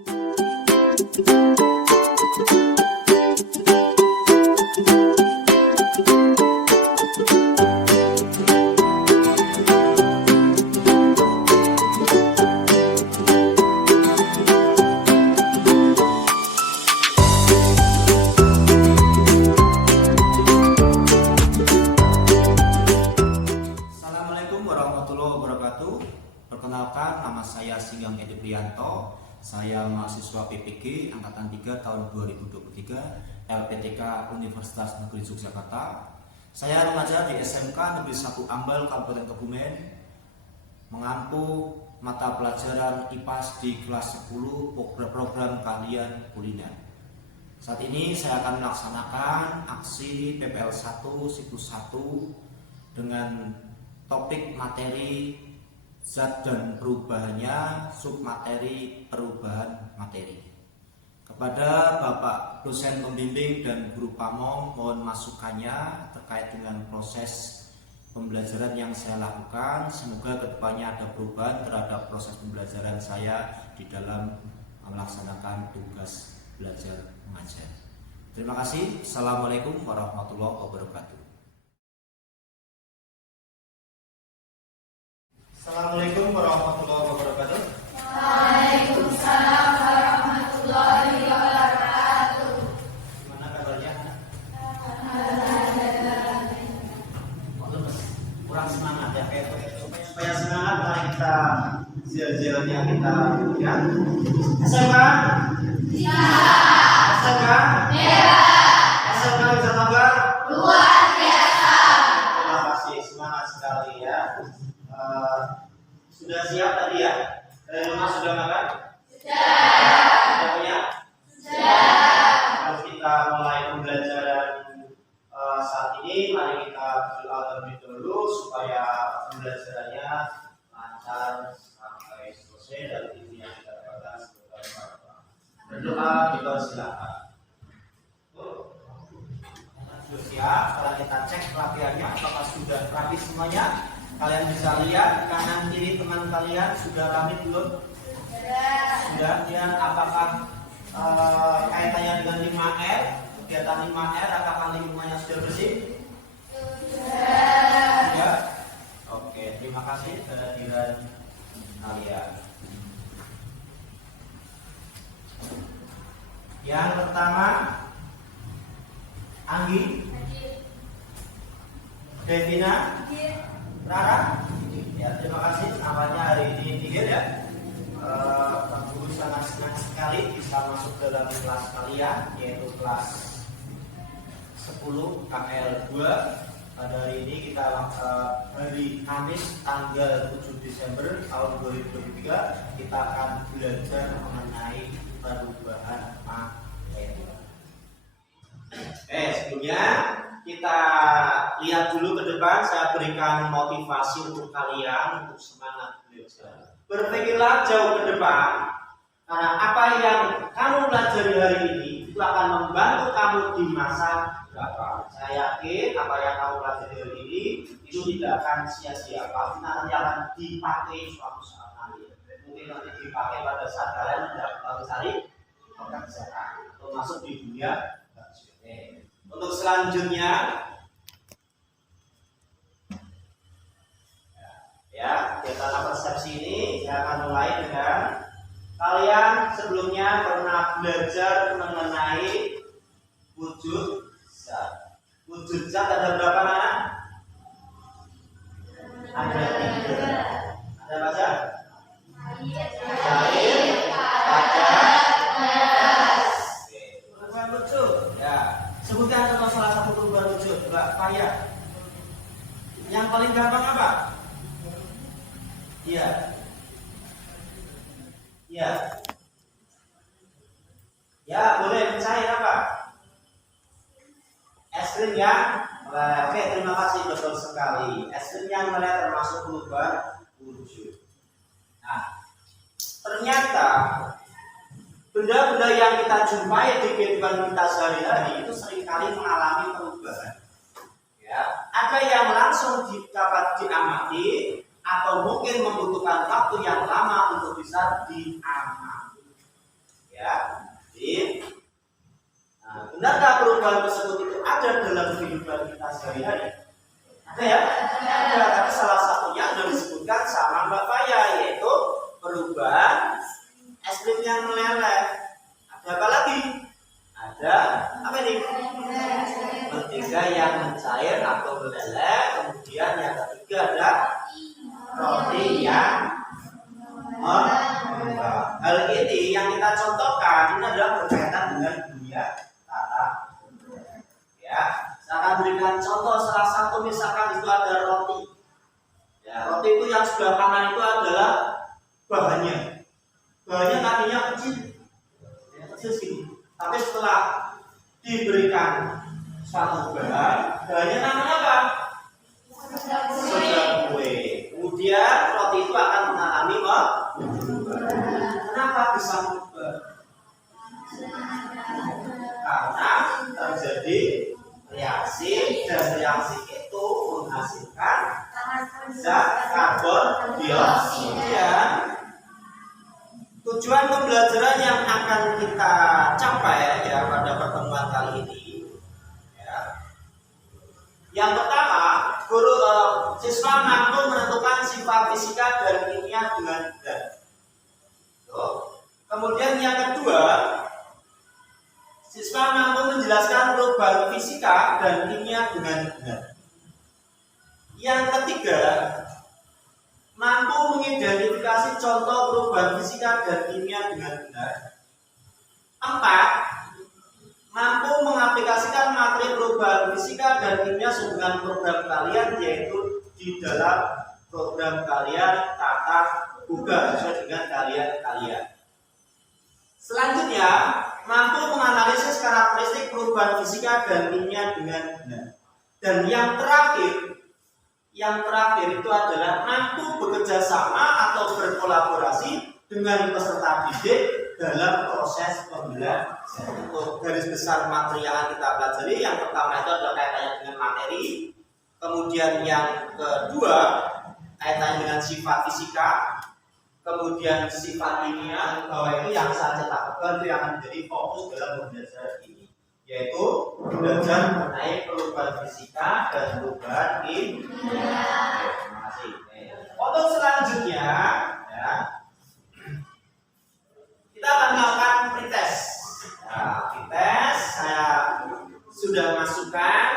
Assalamualaikum warahmatullahi wabarakatuh. Perkenalkan, nama saya Singgang Edi Prianto. Saya mahasiswa PPG Angkatan 3 tahun 2023 LPTK Universitas Negeri Yogyakarta. Saya mengajar di SMK Negeri 1 Ambal, Kabupaten Kebumen, mengampu mata pelajaran IPAS di kelas 10 program keahlian kuliner. Saat ini saya akan melaksanakan aksi PPL 1 siklus 1 dengan topik materi zat dan perubahannya, submateri perubahan materi. Kepada Bapak dosen pembimbing dan guru pamong, mohon masukannya terkait dengan proses pembelajaran yang saya lakukan. Semoga kedepannya ada perubahan terhadap proses pembelajaran saya di dalam melaksanakan tugas belajar mengajar. Terima kasih. Assalamualaikum warahmatullahi wabarakatuh. Assalamualaikum warahmatullahi wabarakatuh. Waalaikumsalam warahmatullahi wabarakatuh. Gimana kabarnya? Kurang semangat ya, supaya semangat mari kita zil-zilnya kita ya. SMK? Iya. SMK? Iya. SMK bisa tambah? Luar biasa. Terima kasih, semangat sekali ya. Sudah siap tadi ya? Dari rumah sudah makan? Sudah punya? Sudah. Harus kita mulai pembelajaran saat ini. Mari kita berdoa terlebih dahulu supaya pembelajarannya lancar sampai selesai dan intinya kita dapatkan sebagai berdoa. Berdoa dipersilakan. Sudah siap? Setelah kita cek latihannya, apakah sudah rapi semuanya? Kalian bisa lihat kanan kiri teman kalian sudah rapi belum? Sudah. Ya, apakah kaitannya dengan 5R? Kegiatan 5R, apakah lingkungannya sudah bersih? Sudah. Oke, terima kasih kehadiran kalian. Yang pertama, Anggi, Devina, Rara. Ya, terima kasih. Namanya hari ini Nigel ya. Pak Guru sangat senang sekali bisa masuk dalam kelas kalian, yaitu kelas 10 KL 2. Pada hari ini kita hari Kamis tanggal 7 Desember tahun 2023 kita akan belajar mengenai perubahan materi. Sebelumnya kita lihat dulu ke depan. Saya berikan motivasi untuk kalian untuk semangat belajar. Berpikirlah jauh ke depan, karena apa yang kamu pelajari hari ini itu akan membantu kamu di masa depan. Saya yakin apa yang kamu pelajari hari ini itu tidak akan sia-sia, pasti nanti akan dipakai suatu saat nanti. Mungkin nanti dipakai pada saat kalian tidak mencari pekerjaan, termasuk di dunia. Untuk selanjutnya ya, kegiatan persepsi ini saya akan mulai dengan kalian sebelumnya pernah belajar mengenai wujud zat. Wujud zat ada berapa anak? Ada 3. Ada apa saja? Air, padat, gas. Perubahan wujud. Ya, sebutkan contoh salah satu perubahan wujud. Enggak payah. Yang paling gampang apa? Iya. Iya. Ya, boleh mencair apa? Es krim yang meleleh. Oke, terima kasih, betul sekali. Es krim yang meleleh termasuk perubahan wujud. Nah, ternyata benda-benda yang kita jumpai di kehidupan kita sehari-hari itu seringkali mengalami perubahan. Ya, ada yang langsung dapat diamati atau mungkin membutuhkan waktu yang lama untuk bisa diamati. Ya. Jadi, benarkah perubahan tersebut itu ada dalam kehidupan kita sehari-hari? Ada ya? Ada. Tapi salah satunya sudah disebutkan sama Mbak Faya, yaitu perubahan es krim yang meleleh. Ada apa lagi? Ada apa ini? Mentega yang mencair atau meleleh. Kemudian yang ketiga ada roti yang mengembang. Hal ini yang kita contohkan ini adalah berkaitan dengan dunia tata. Ya, saya akan berikan contoh salah satu, misalkan itu ada roti. Ya, roti itu yang sebelah kanan itu adalah bahannya. Bahannya tadinya kecil, ya, kecil segini. Tapi setelah diberikan satu bahan, bahannya namanya apa? Soda kue. Kemudian roti itu akan mengalami kenapa bisa berubah? Karena terjadi reaksi, dan reaksi itu menghasilkan zat karbon dioksida. Tujuan pembelajaran yang akan kita capai ya pada pertemuan kali ini, ya. Yang pertama, siswa mampu menentukan sifat fisika dan kimia dengan benar. Kemudian yang kedua, siswa mampu menjelaskan perubahan fisika dan kimia dengan benar. Yang ketiga, mampu mengidentifikasi contoh perubahan fisika dan kimia dengan benar. 4. Mampu mengaplikasikan materi perubahan fisika dan kimia dengan program kalian, yaitu di dalam program kalian tatap muka sesuai dengan kalian. Selanjutnya, mampu menganalisis karakteristik perubahan fisika dan kimia dengan benar. Dan yang terakhir itu adalah mampu bekerja sama atau berkolaborasi dengan peserta didik dalam proses pembelajaran. Untuk garis besar materi yang kita pelajari, yang pertama itu adalah kaitannya dengan materi. Kemudian yang kedua kaitannya dengan sifat fisika. Kemudian sifat kimia, bahwa itu yang saya cetakkan itu yang akan menjadi fokus dalam pembelajaran ini, yaitu belajar mengenai perubahan fisika dan perubahan kimia. Terima kasih. Untuk selanjutnya, ya, kita akan melakukan pretest. Pretest saya sudah masukkan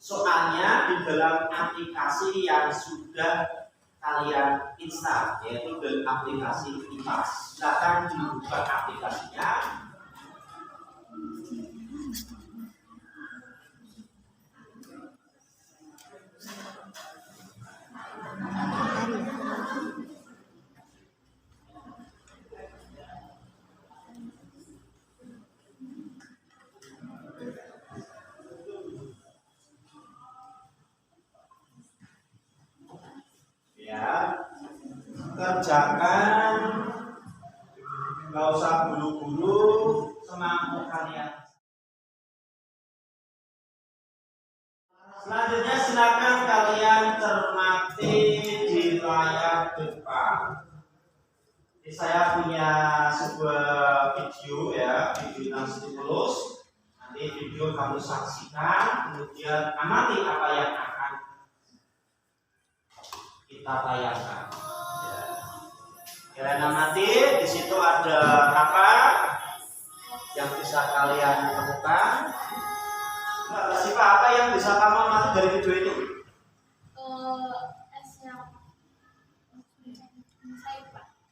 soalnya di dalam aplikasi yang sudah kalian install, yaitu dari aplikasi IPAS. Silakan dibuka aplikasinya. Ya, kerjakan, nggak usah buru-buru, semampu kalian. Selanjutnya silakan kalian cermati di layar depan. Jadi saya punya sebuah video ya, video tentang stimulus. Nanti video kamu saksikan, kemudian amati apa yang akan kita tayangkan. Kalian amati, di situ ada apa yang bisa kalian temukan. Siapa apa yang bisa kamu amati dari video itu?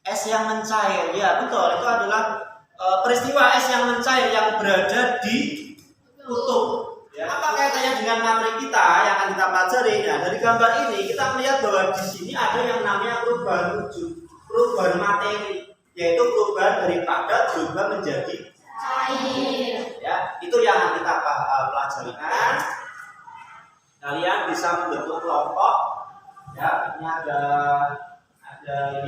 Es yang mencair, ya betul, itu adalah peristiwa es yang mencair yang berada di kutub. Ya, apa kaitannya dengan materi kita yang akan kita pelajari? Nah, dari gambar ini kita melihat bahwa di sini ada yang namanya perubahan materi, yaitu perubahan dari padat berubah menjadi cair. Ya, itu yang akan kita pelajari. Kalian bisa membentuk kelompok. Ya, ini ada 5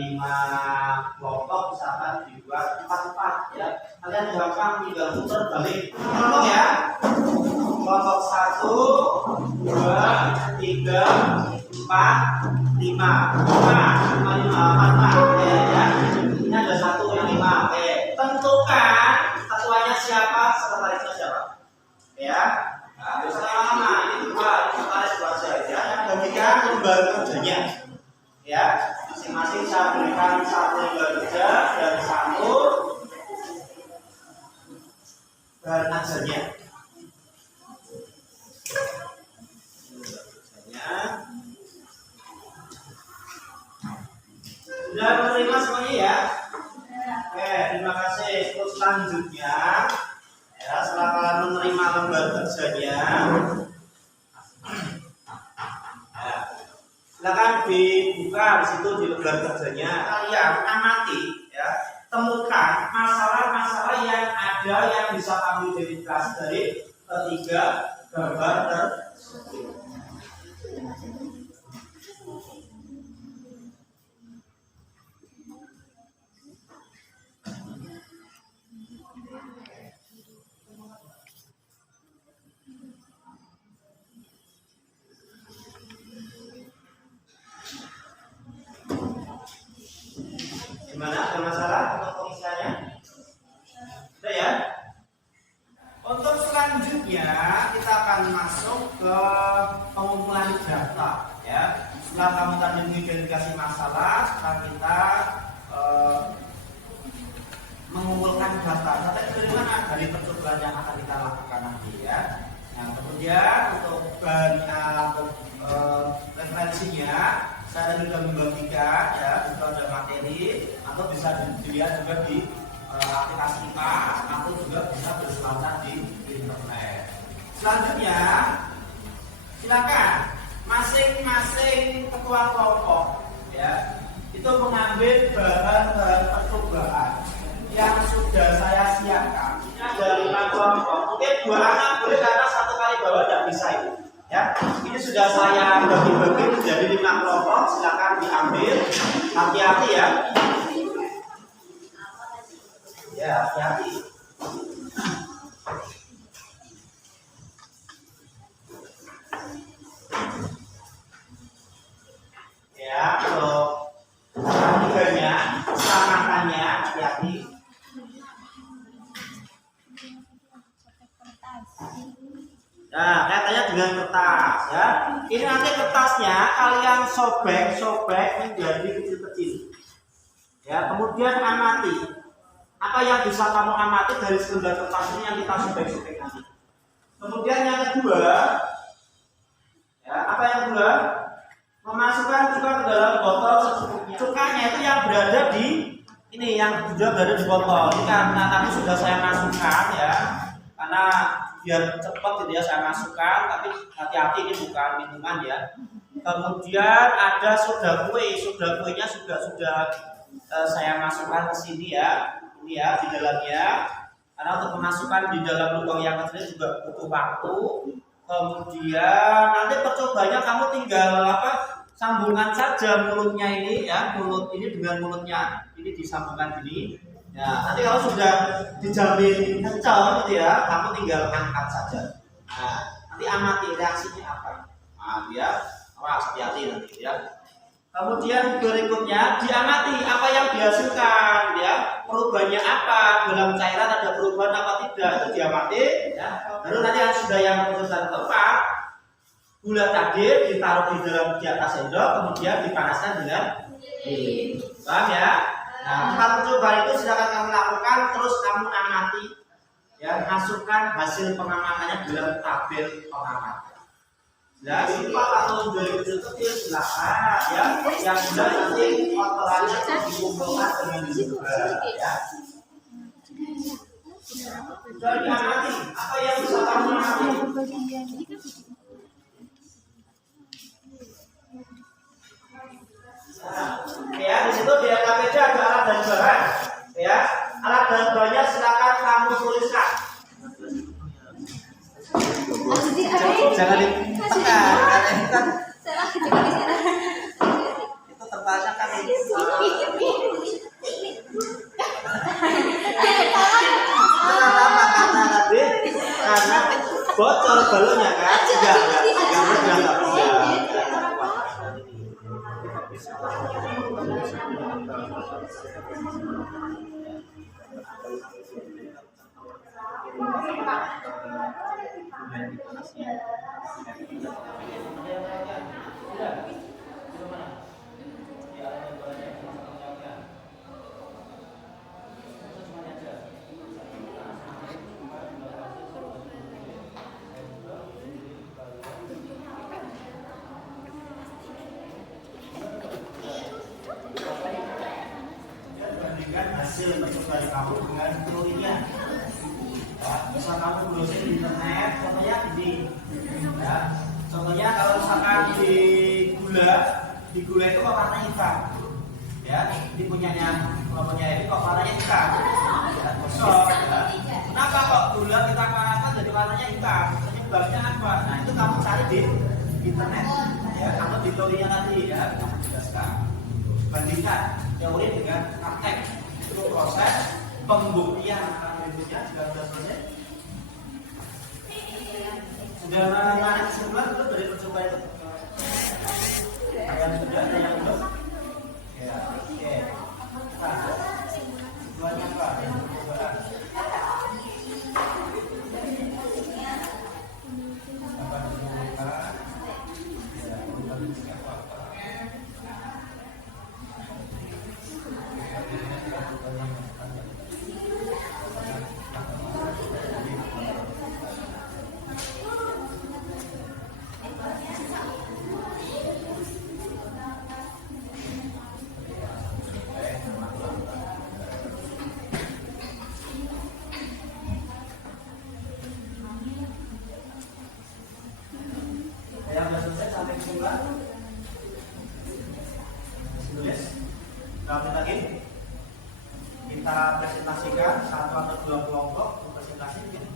kelompok, misalkan dibuat 4 ya. Kalian gampang tinggal putar balik kelompok ya. Kelompok 1, 2, 3, 4, 5, 5, 5, 5, ya. Ini ada 1 yang 5. Oke, tentukan namanya siapa? Sekretarisnya siapa? Ya. Nah, bisa lama-lama. Ini dua, ini sekretaris dua saja. Yang bagikan lembar kerjanya. Ya, masing-masing saya berikan satu lembar kerja dan satu bahan ajarnya. Sudah menerima semuanya ya? Oke, terima kasih. Terus selanjutnya, ya, setelah kalian menerima lembar kerjanya, ya, silakan dibuka di situ di lembar kerjanya. Kalian amati, ya, temukan masalah-masalah yang ada yang bisa kamu identifikasi dari ketiga gambar tersebut. Gimana? Ada masalah untuk pengisiannya? Sudah ya? Untuk selanjutnya kita akan masuk ke pengumpulan data ya. Setelah kamu tadi mengidentifikasi masalah, setelah kita mengumpulkan data. Data itu dari mana? Dari percobaan yang akan kita lakukan nanti ya. Nah, kemudian untuk referensinya saya sudah membagikan ya, sudah ada materi atau bisa dilihat juga di aplikasi IPA atau juga bisa berselancar di internet. Selanjutnya silakan masing-masing ketua kelompok ya itu mengambil bahan-bahan percobaan yang sudah saya siapkan. Ini ada 5 kelompok. Mungkin 2 anak boleh karena 1 kali bawa tidak bisa itu. Ya, ini sudah saya bagi-bagi menjadi 5 kelompok. Silakan diambil. Hati-hati ya. Ya, hati-hati. Ya, kalau tiganya, samakannya, hati-hati. Nah, kaitannya dengan kertas ya. Ini nanti kertasnya kalian sobek menjadi kecil-kecil. Ya, kemudian amati. Apa yang bisa kamu amati dari selembar kertas ini yang kita sobek-sobek nanti. Kemudian yang kedua, ya, apa yang kedua? Memasukkan cuka ke dalam botol secukupnya. Cukanya itu yang berada di ini, yang sudah berada di botol. Ini karena tadi sudah saya masukkan ya. Karena biar cepat gitu ya saya masukkan, tapi hati-hati ini bukan minuman ya. Kemudian ada soda kuenya sudah saya masukkan ke sini ya, ini ya di dalamnya. Karena untuk memasukkan di dalam lubang yang kecil juga butuh waktu. Kemudian nanti percobanya kamu tinggal sambungan saja mulutnya ini ya, mulut ini dengan mulutnya ini disambungkan gini. Ya, nanti kalau sudah dijamin kencang gitu ya, kamu tinggal angkat saja. Nah, nanti amati reaksinya apa. Nah, dia hati-hati nanti ya. Kemudian berikutnya diamati apa yang dihasilkan ya, perubahannya apa, dalam cairan ada perubahan apa tidak, itu diamati ya. Lalu nanti sudah yang keputusan keempat, gula tadi ditaruh di atas sendok, kemudian dipanaskan dengan lilin. Paham ya? Nah, percobaan itu silakan kamu lakukan, terus kamu amati ya, masukkan hasil pengamatannya dalam tabel pengamatan. Ya, Pak atau dari kecil silakan ya, yang sudah nanti kotorannya dikumpulkan dengan juga ya. Sudah diamati apa yang bisa kamu amati. Ya, di situ di LKPD ada alat dan bahan. Ya, alat dan bahannya silakan kamu tuliskan. Jangan ditekan, itu tempatnya kan karena bocor balonnya kan, enggak dari kamu dengan teorinya. Ya, misal kamu browsing di internet, contohnya ini. Ya, contohnya kalau misalkan di gula itu kok warnanya hitam. Ya, ini punyanya ini kok warnanya hitam. Ya, kosong. Ya. Kenapa kok gula kita panaskan jadi warnanya hitam? Penyebabnya apa? Nah, itu kamu cari di internet. Ya, atau di teorinya nanti ya, kamu jelaskan. Bandingkan teori dengan praktek. Itu proses pembuktian. Berikutnya sudah selesai. Sudah menarik kesimpulan belum dari percobaan itu? Yang sudah, ada yang belum? Ya, oke. Nah, kesimpulannya apa? Percobaan. Apa ditemukan? Ya, kita apa? Yang sudah selesai sampai kesimpulan. Tulis. Kami lagi kita presentasikan satu atau dua kelompok untuk presentasi mungkin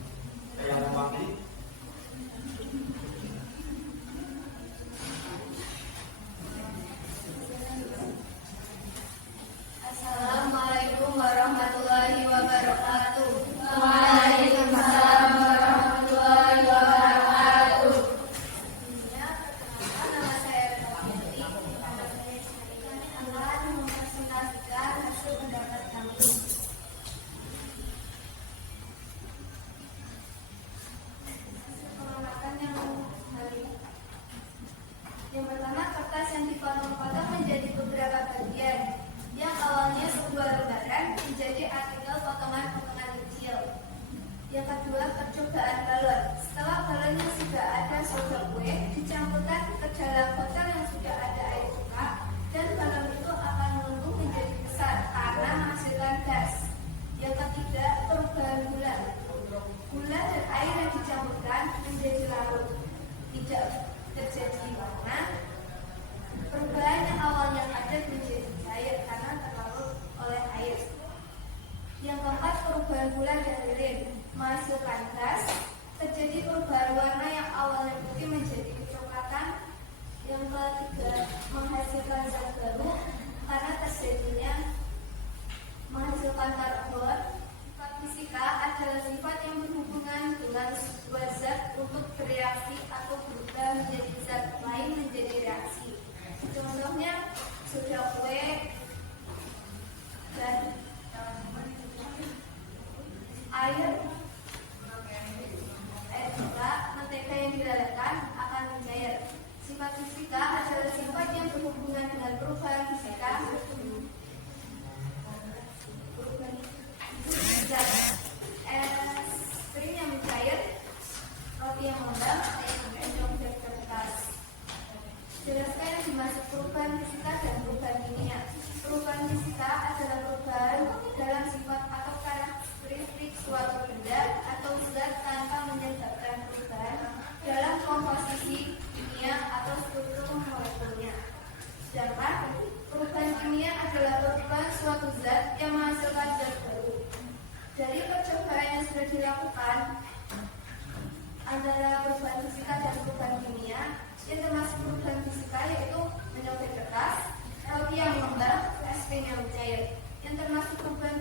yang mewakili. Assalamualaikum warahmatullahi wabarakatuh. Waalaikumsalam warahmatullahi wabarakatuh. Nama saya Putri. Kami akan mempresentasikan hasil pendapat kami. Pengamatan yang hari. Yang pertama, kertas yang dipotong-potong menjadi beberapa bagian. Yang awalnya sebuah lembaran menjadi artikel potongan-potongan kecil. Yang kedua, percobaan balon. Setelah balonnya sudah ada soda kue, dicampurkan ke dalam botol yang sudah ada air cuka, dan balon itu akan menunggu menjadi besar karena menghasilkan gas. Yang ketiga, perubahan gula. Gula dan air yang dicampurkan menjadi larut. Tidak terjadi warna. Perubahan yang awalnya padat menjadi cair karena terlarut oleh air. Yang keempat, perubahan gula dan lilin menghasilkan gas. Terjadi perubahan warna yang awalnya putih menjadi kecoklatan. Yang ketiga, menghasilkan zat baru karena terjadinya menghasilkan karbon. Sifat fisika adalah sifat yang berhubungan dengan sebuah zat untuk bereaksi atau berubah menjadi zat lain menjadi reaksi. Contohnya soda kue dan air juga mentega yang dilelehkan akan mencair. Sifat fisika adalah sifat yang berhubungan dengan perubahan fisika. Es krim yang mencair, roti yang mengembang, endong dan kertas. Jelaskan yang dimaksud perubahan fisika dan perubahan kimia. Perubahan fisika adalah perubahan dalam sifat atau karakteristik suatu benda atau zat tanpa menyebabkan perubahan dalam komposisi kimia atau struktur molekulnya. Sedangkan perubahan kimia adalah perubahan suatu zat yang menghasilkan zat baru. Dari percobaan yang sudah dilakukan antara perubahan fisika dan perubahan kimia, yang termasuk perubahan fisika yaitu menyobek kertas, roti yang mengembang, es krim yang mencair. Yang termasuk perubahan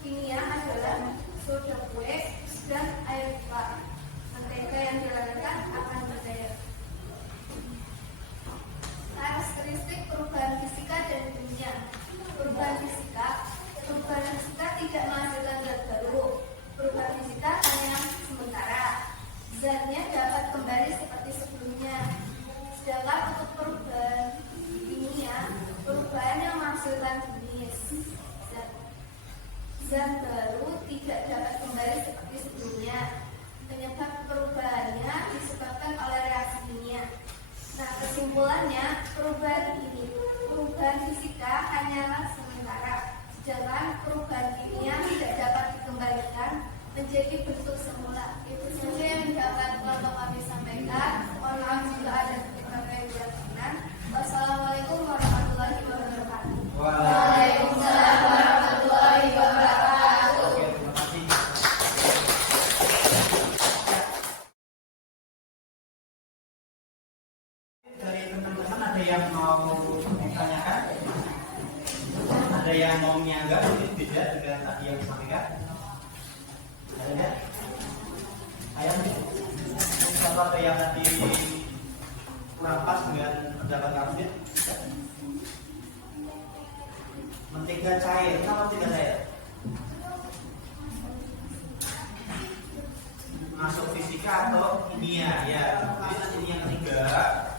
kimia adalah soda kue dan air cuka. Mentega yang dilelehkan akan mencair. Karakteristik perubahan fisika dan kimia. Perubahan fisika tidak menghasilkan zat baru. Perubahan fisika hanya sementara. Zatnya dapat kembali seperti sebelumnya. Sedangkan untuk perubahan kimia, perubahan yang menghasilkan jenis zat baru tidak menjadi bentuk semula. Itu saja yang dapat Bapak kami sampaikan. Mohon maaf jika ada kata-kata yang tidak berkenan. Wassalamualaikum warahmatullahi wabarakatuh. Waalaikumsalam warahmatullahi wabarakatuh. Oke, terima kasih. Dari teman-teman ada yang mau ditanyakan? Ada yang mau menyanggah mungkin beda dengan tadi yang disampaikan? Ada nggak? Ayo, siapa ada yang tadi kurang pas dengan pendapat kamu? Mentega cair, kenapa mentega cair? Masuk fisika atau kimia, ya. Jadi nanti ini yang ketiga.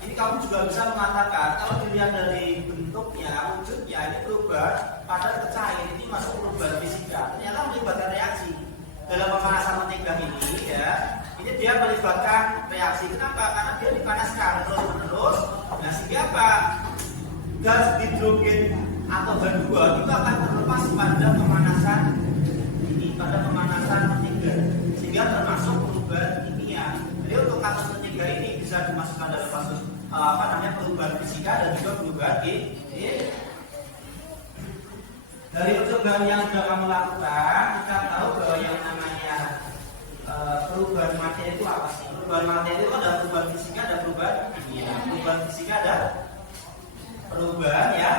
Ini kamu juga bisa mengatakan kalau dilihat dari bentuknya, wujudnya ini berubah padat ke cair. Ini masuk perubahan fisika. Ternyata melibatkan reaksi dalam pemanasan mentega ini, ya. Ini dia melibatkan reaksi. Kenapa? Karena dia dipanaskan terus-menerus. Nah, sehingga apa? Gas hidrogen atau H2 itu akan terlepas pada pemanasan ini, pada pemanasan mentega, sehingga termasuk perubahan kimia. Jadi untuk kasus mentega ini bisa dimasukkan dalam kasus perubahan fisika dan juga perubahan kimia. Dari percobaan yang sudah kamu lakukan, kita tahu bahwa yang namanya perubahan materi itu apa sih? Perubahan materi itu ada perubahan fisika, ada perubahan kimia. Perubahan fisika ada perubahan ya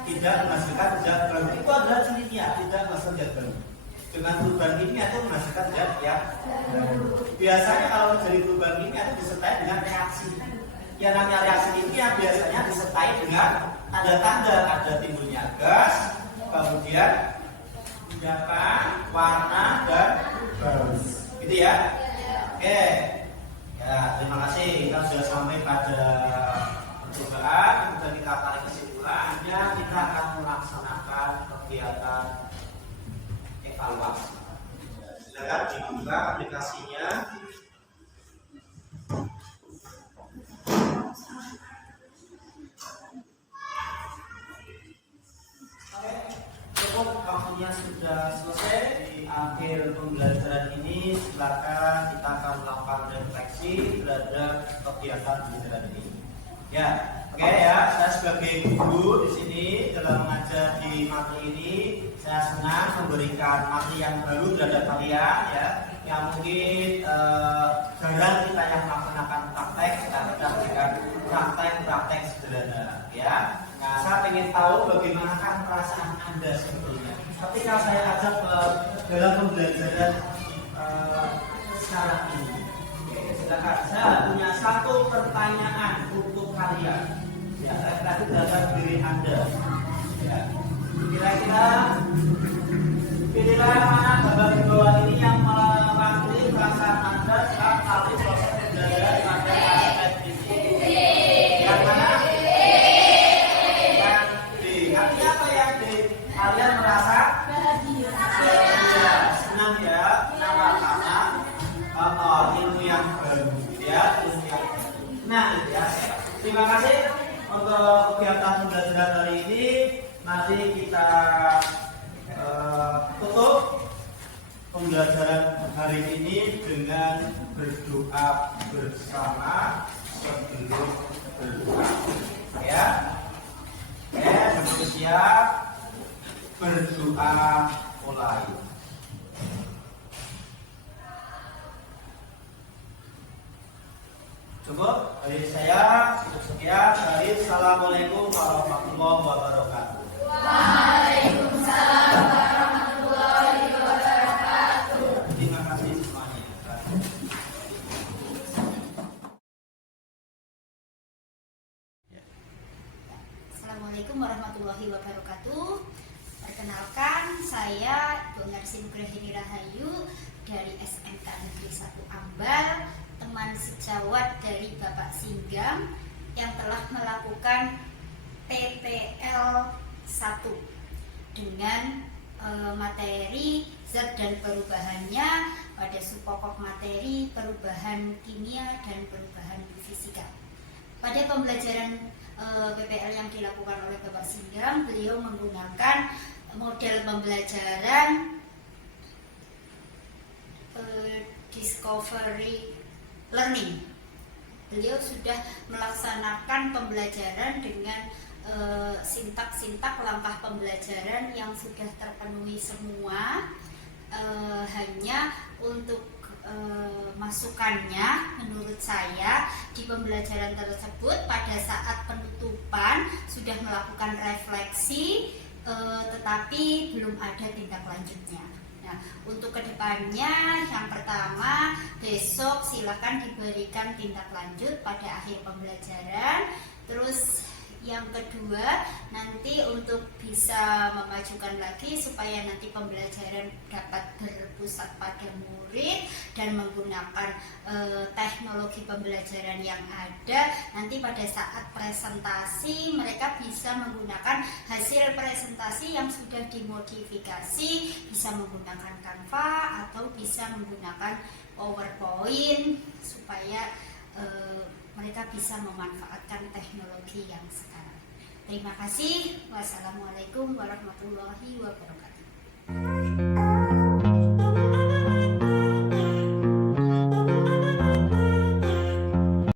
tidak menghasilkan zat baru. Itu adalah cirinya tidak menghasilkan zat baru. Dengan perubahan kimia itu menghasilkan zat yang baru. Biasanya kalau terjadi perubahan kimia itu disertai dengan reaksi. Yang namanya reaksi kimia biasanya disertai dengan tanda-tanda, ada timbulnya gas, kemudian endapan, warna dan bau. Gitu ya? Oke. Ya, terima kasih. Kita sudah sampai pada percobaan, kemudian kita tarik kesimpulannya, kita akan melaksanakan kegiatan evaluasi. Silakan dibuka aplikasinya. Oke, cukup, waktunya sudah selesai. Di akhir pembelajaran ini, silakan kita akan melakukan refleksi terhadap kegiatan pembelajaran ini. Ya, oke ya. Saya sebagai guru di sini dalam mengajar di materi ini, saya senang memberikan materi yang baru terhadap kalian ya. Yang mungkin jarang kita yang melaksanakan praktek, kita berikan praktek sederhana ya. Nah, saya ingin tahu bagaimana perasaan Anda sebetulnya ketika saya ajak dalam pembelajaran sekarang ini. Silakan, saya punya satu pertanyaan untuk kalian. Ya, refleksi terhadap diri Anda. Ya, kira-kira pilihlah mana gambar di bawah ini yang mewakili perasaan Anda saat melalui proses pembelajaran pada aspek ini. Yang mana? Yang D. Artinya apa yang D? Kalian merasa bahagia, senang ya, kenapa? Karena ilmu yang baru, ya, ilmu yang baru. Nah, ya, terima kasih untuk kegiatan pembelajaran hari ini. Nanti kita tutup pembelajaran hari ini dengan berdoa bersama sebelum berdoa. Ya, sebelum siap berdoa mulai. Cukup dari saya, cukup sekian. Dari Assalamualaikum warahmatullahi wabarakatuh. Waalaikumsalam warahmatullahi wabarakatuh. Terima kasih semuanya. Assalamualaikum warahmatullahi wabarakatuh. Perkenalkan, saya Ibu Narsi Nugrahini Rahayu dari SMK Negeri 1 Ambal, teman sejawat dari Bapak Singgang yang telah melakukan PPL 1 dengan materi zat dan perubahannya pada subpokok materi perubahan kimia dan perubahan fisika. Pada pembelajaran PPL yang dilakukan oleh Bapak Singgang, beliau menggunakan model pembelajaran discovery learning. Beliau sudah melaksanakan pembelajaran dengan sintak-sintak langkah pembelajaran yang sudah terpenuhi semua. Hanya untuk masukannya, menurut saya di pembelajaran tersebut pada saat penutupan sudah melakukan refleksi, tetapi belum ada tindak lanjutnya. Nah, untuk kedepannya, yang pertama, besok silakan diberikan tindak lanjut pada akhir pembelajaran. Terus yang kedua, nanti untuk bisa memajukan lagi supaya nanti pembelajaran dapat berpusat pada murid dan menggunakan teknologi pembelajaran yang ada. Nanti pada saat presentasi mereka bisa menggunakan hasil presentasi yang sudah dimodifikasi, bisa menggunakan Canva atau bisa menggunakan PowerPoint supaya mereka bisa memanfaatkan teknologi yang sekarang. Terima kasih. Wassalamualaikum warahmatullahi wabarakatuh.